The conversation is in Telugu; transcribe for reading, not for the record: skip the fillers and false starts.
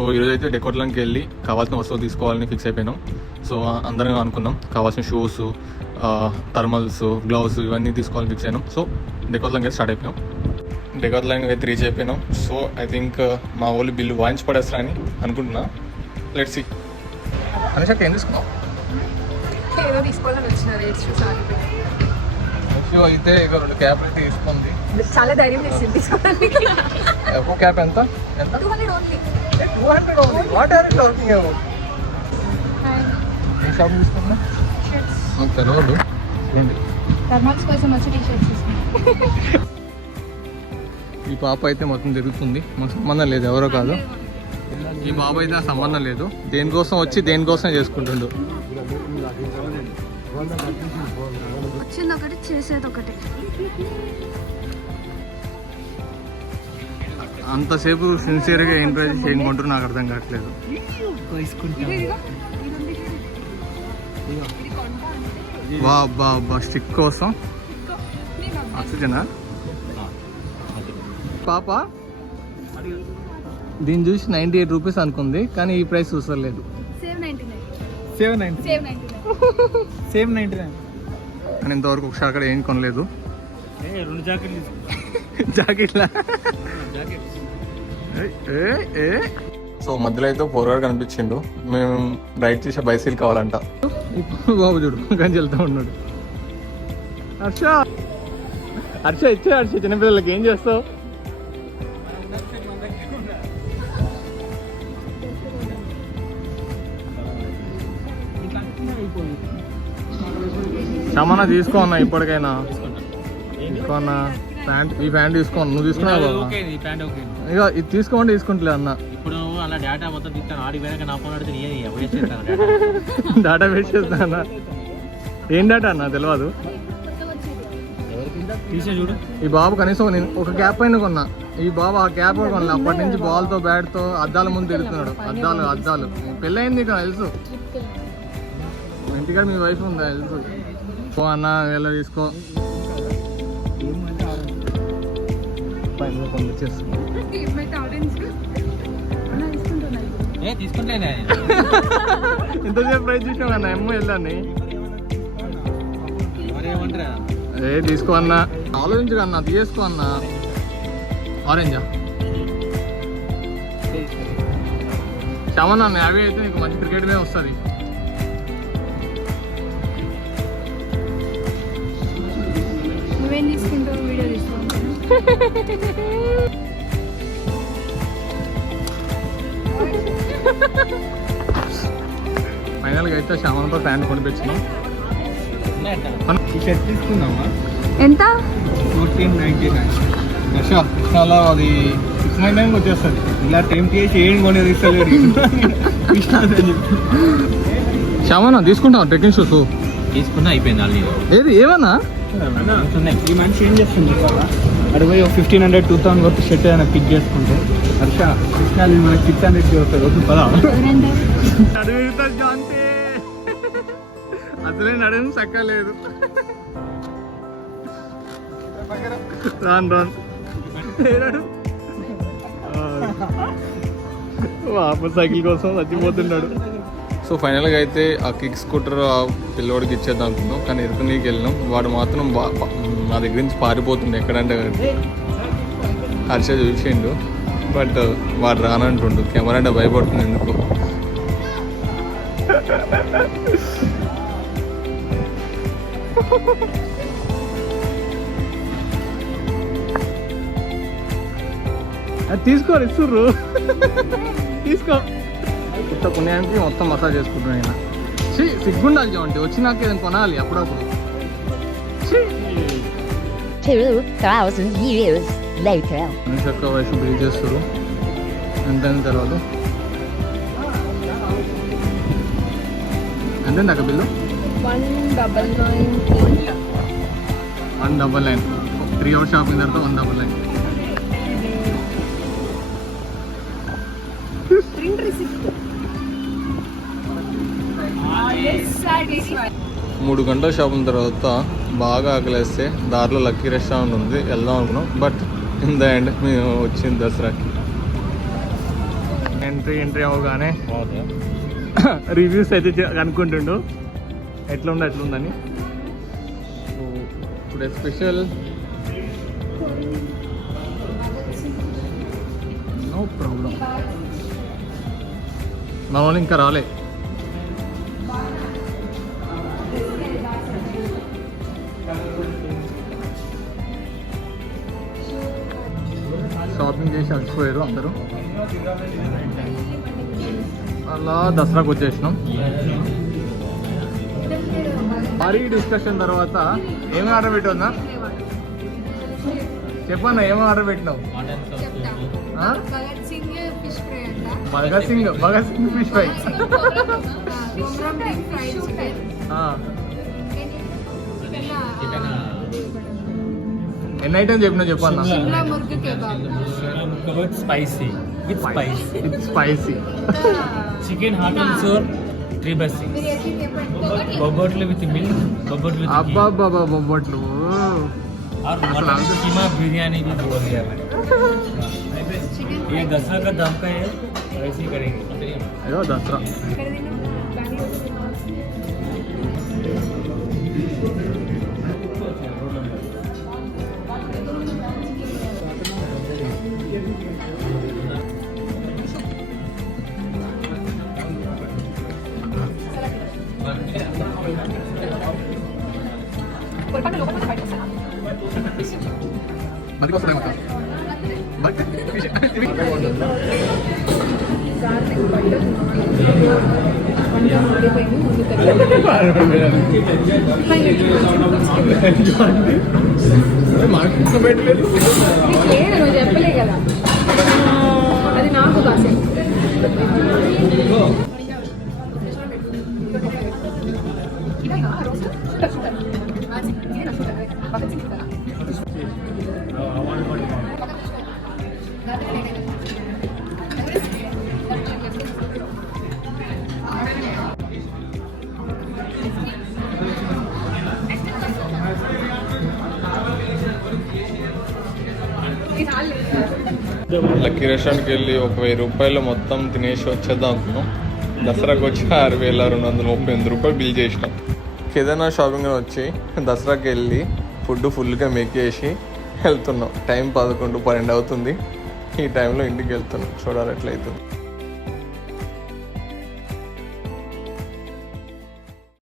సో ఈరోజు అయితే డెకోర్లాండ్కి వెళ్ళి కావాల్సిన వస్తువులు తీసుకోవాలని ఫిక్స్ అయిపోయినాం. సో అందరం అనుకున్నాం కావాల్సిన షూస్, థర్మల్స్, గ్లౌస్ ఇవన్నీ తీసుకోవాలని ఫిక్స్ అయినాం. సో డెకోర్లాండ్కి అయితే స్టార్ట్ అయిపోయాం. డెకోర్లాండ్కి అయితే రీచ్ అయిపోయినాం. సో ఐ థింక్ మా వాళ్ళు బిల్లు వాయించి పడేస్తారా అని అనుకుంటున్నా. Let's see. అనుషాక్ ఏం తీసుకున్నావు? ఏదో తీసుకోవాలని వచ్చిన రేట్స్ చూసాను. అయితే ఇక 2 క్యాప్ అయితే తీసుకుంది. చాలా ధైర్యం చేసింది తీసుకోవడానికి. ఒక్కో క్యాప్ ఎంత? 200 only. 200 only. What are you talking about? ఏ షాప్ తీసుకున్నా? నాకు తెలియదు. థర్మల్స్ కోసం వచ్చి టీ-షర్ట్స్ తీసుకున్నా. ఈ పాప అయితే మొత్తం తిరుగుతుంది. మాకు సంబంధం లేదు, ఎవరో కాదు. ఈ బాబు అయితే నాకు సంబంధం లేదు. దేనికోసం వచ్చి దేనికోసం చేసుకుంటుండు. వచ్చింది ఒకటి, చేసేది ఒకటి. అంతసేపు సిన్సియర్గా ఏం ట్రై చేసి ఏం కొంటారు నాకు అర్థం కావట్లేదు. వా బా స్టిక్ కోసం ఆక్సిజనా పాప దీన్ని చూసి 98 రూపీస్ అనుకుంది, కానీ ఈ ప్రైస్ చూసలేదు. సేమ్ 99 కానీ ఇంతవరకు ఒకసారి అక్కడ ఏం కొనలేదు. 2 జాకెట్లు జాకెట్లా? సో మధ్యలో అయితే పోరగాడు కనిపించిండు. మేము రైడ్ చేసే బైసైకిల్ కావాలంట. బాబు చూడు కానీ వెళ్తా ఉన్నాడు. హర్ష హర్ష ఇచ్చే హర్ష, చిన్నపిల్లలకి ఏం చేస్తావు? సామానా తీసుకో అన్నా, ఇప్పటికైనా తీసుకో అన్నా. ప్యాంట్, ఈ ప్యాంట్ తీసుకో. నువ్వు తీసుకున్నావు ఇక ఇది తీసుకోమంటే తీసుకుంటలే అన్న. ఇప్పుడు అలా డేటా మొత్తం తింటాను. ఆడి వెనక నా ఫోన్ అడితే డాటా వేస్ట్ చేస్తా అన్న. ఏం డేటా అన్న తెలియదు. తీసే చూడు. ఈ బాబు కనీసం నేను ఒక క్యాప్ పైన కొన్నా. ఈ బాబు ఆ క్యాప్ కూడా కొన్నా. అప్పటి నుంచి బాల్తో బ్యాట్తో అద్దాల ముందు తిరుగుతున్నాడు. అద్దాలు పెళ్ళయింది ఇక తెలుసు. ఇంటికాడ మీ వైఫ్ ఉందా తెలుసు. పో అన్న ఎలా తీసుకో. తీసుకుంటేనే ఇంతసేపు ప్రైజ్ చూసాం అన్న. ఎమ్మ వెళ్ళాన్ని తీసుకో అన్న. ఆలోచించు అన్న, తీసుకో అన్న. ఆరెంజా చామన్నా అవి అయితే నీకు మంచి క్రికెట్ మీద వస్తుంది. నువ్వేం తీసుకుంటావు? వీడియో తీసుకుంటాను. ఫైనల్గా అయితే శ్యామన్తో ప్యాంట్ కొనిపించినాం. ఈ షర్ట్ తీసుకున్నామా? ఎంత? 1499. చాలా అది 699 వచ్చేస్తుంది. ఇలా టెంప్ట్ చేసి ఏం కొని తీసుకోలేదు. శ్యామన్నా తీసుకుంటాం ట్రెక్కింగ్ షూస్. తీసుకున్నా అయిపోయింది వాళ్ళు. ఏది ఏమన్నా ఈ మనిషి ఏం చేస్తుంది అడిపోయి 1500-2000 వరకు షర్ట్ ఏదైనా పిక్ చేసుకుంటే హర్ష కృష్ణ మనకి 600 వస్తుంది. పదా అసలే నడుము చక్కలేదు. రాను వాపస్ సైకిల్ కోసం చచ్చిపోతున్నాడు. సో ఫైనల్గా అయితే ఆ కిక్ స్కూటర్ ఆ పిల్లోడికి ఇచ్చేద్దాం అనుకున్నాం, కానీ ఇరుకునికి వెళ్ళినాం. వాడు మాత్రం నా దగ్గర నుంచి పారిపోతుండే ఎక్కడంటే హర్ష చూసిండు. బట్ వాడు రానంటుండు. కెమెరా అంటే భయపడుతుంది ఎందుకు. అది తీసుకోరు, ఇస్తుర్రు. తీసుకో. కొత్త పుణ్యానికి మొత్తం మసాజ్ చేసుకుంటున్నాను ఆయన. సిగ్గుండాలి చూడండి, వచ్చినాక ఏదైనా కొనాలి అప్పుడప్పుడు. 2,000 years later. చక్క వయసు బిల్ చేస్తారు. ఎంత తర్వాత ఎంత నాకు బిల్లు? 199. 199. 3 hours షాపింగ్ తర్వాత 199. Print receipt. 3 గంటల షాపింగ్ తర్వాత బాగా ఆకలేస్తే దారిలో లక్కీ రెస్టారెంట్ ఉంది, వెళ్దాం అనుకున్నాం. బట్ ఇన్ ద ఎండ్ మేము వచ్చింది దసరాకి. ఎంట్రీ అవగానే రివ్యూస్ అయితే కనుక్కుంటుండు ఎట్లుందని. So today special no problem. మా వాళ్ళు ఇంకా రాలే. షాపింగ్ చేసి అలసిపోయారు అందరూ. అలా దసరాకు వచ్చేసినాం. మరీ డిస్కషన్ తర్వాత ఏమి ఆర్డర్ పెట్టవునా చెప్పన్నా, ఏమో ఆర్డర్ పెట్టినావు? Bhagat Singh fish fry. ఎన్ని ఐటమ్స్ చెప్పినా చెప్పన్నా. Spicy with spicy chicken hot and sour 3/6 బొబ్బట్లు విత్ మిల్క్ బొబ్బట్లు విత్ అబ్బా బాబా బొబ్బట్లు और मटन कीमा बिरयानी भी बोल दिया मैंने. ये दसरा का दाम का है, ऐसे ही करेंगे. అయ్యో దసరా. మనకి వస్తున్నాయి మొత్తం. నువ్వు చెప్పలే కదా, అది నాకు కాసే. లక్కీ రెస్టారెంట్కి వెళ్ళి 1000 రూపాయలు మొత్తం తినేసి వచ్చేద్దాం అనుకున్నాం. దసరాకి వచ్చి 6238 రూపాయలు బిల్ చేసినాం. కేదార్నాథ్ షాపింగ్ వచ్చి దసరాకి వెళ్ళి ఫుడ్ ఫుల్గా మేక్ చేసి వెళ్తున్నాం. టైం 11-12 అవుతుంది. ఈ టైంలో ఇంటికి వెళ్తున్నాం. చూడాలి ఎట్లయితుంది.